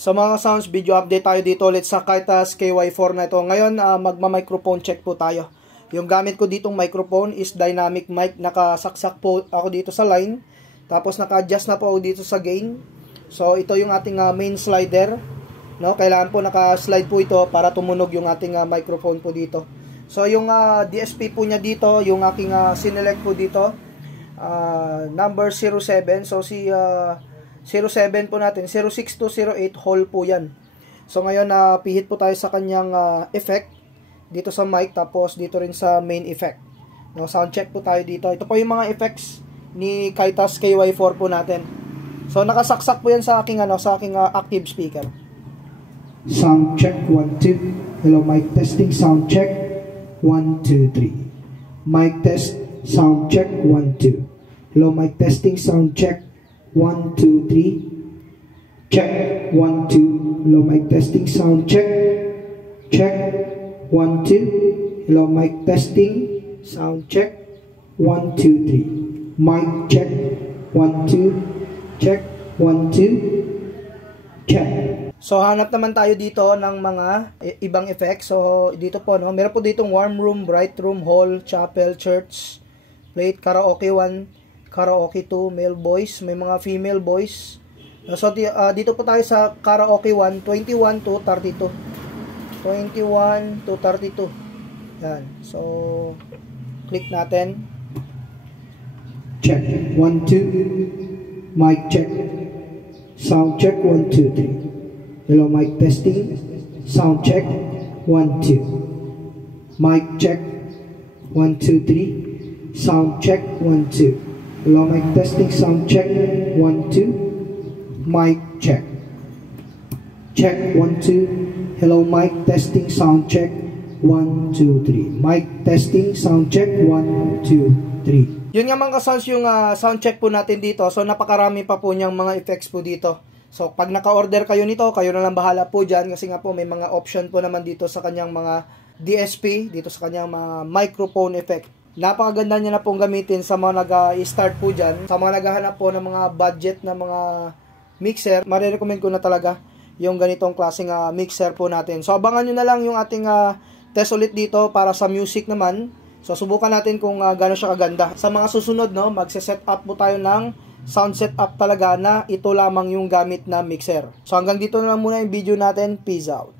Sa mga sounds, video update tayo dito ulit sa Kaitas KY4 na ito. Ngayon, magma-microphone check po tayo. Yung gamit ko ditong microphone is dynamic mic. Nakasaksak po ako dito sa line. Tapos naka-adjust na po ako dito sa gain. So, ito yung ating main slider. No? Kailangan po naka-slide po ito para tumunog yung ating microphone po dito. So, yung DSP po niya dito, yung aking sinelect po dito, number 07. So, si 07 po natin, 06208 hole po yan. So ngayon pihit po tayo sa kanyang effect dito sa mic, tapos dito rin sa main effect. No, sound check po tayo dito. Ito po yung mga effects ni Kaitas KY4 po natin. So nakasaksak po yan sa aking active speaker. Sound check 1 2. Hello mic testing, sound check 1 2 3. Mic test, sound check 1 2. Hello mic testing, sound check 1 2 3. Check 1 2. Hello mic testing, sound check. Check 1 2. Hello mic testing, sound check 1 2 3. Mic check 1 2. Check 1 2. Check. So hanap naman tayo dito ng mga ibang effects. So dito po, no, meron po ditong warm room, bright room, hall, chapel, church, plate, karaoke 1, karaoke 2, male voice, may mga female voice. So dito po tayo sa karaoke 1, 21 to 32. 21 to 32. Yan. So click natin. Check 1 2. Mic check. Sound check 1 2 3. Hello mic testing. Sound check 1 2. Mic check 1 2 3. Sound check 1 2. Hello mic testing, sound check 1 2. Mic check. Check 1 2. Hello mic testing, sound check 1 2 3. Mic testing, sound check 1 2 3. Yun nga mga sounds yung sound check po natin dito. So napakarami pa po niyang mga effects po dito. So pag naka-order kayo nito, kayo na lang bahala po dyan, kasi nga po may mga option po naman dito sa kanyang mga DSP, dito sa kanyang mga microphone effect. Napakaganda niya na pong gamitin sa mga nag-start po dyan. Sa mga naghahanap po ng mga budget na mga mixer, marirecommend ko na talaga yung ganitong klaseng mixer po natin. So abangan nyo na lang yung ating test ulit dito para sa music naman. So subukan natin kung gano'n siya kaganda. Sa mga susunod, no, magse-set up po tayo ng sound setup talaga na ito lamang yung gamit na mixer. So hanggang dito na lang muna yung video natin. Peace out.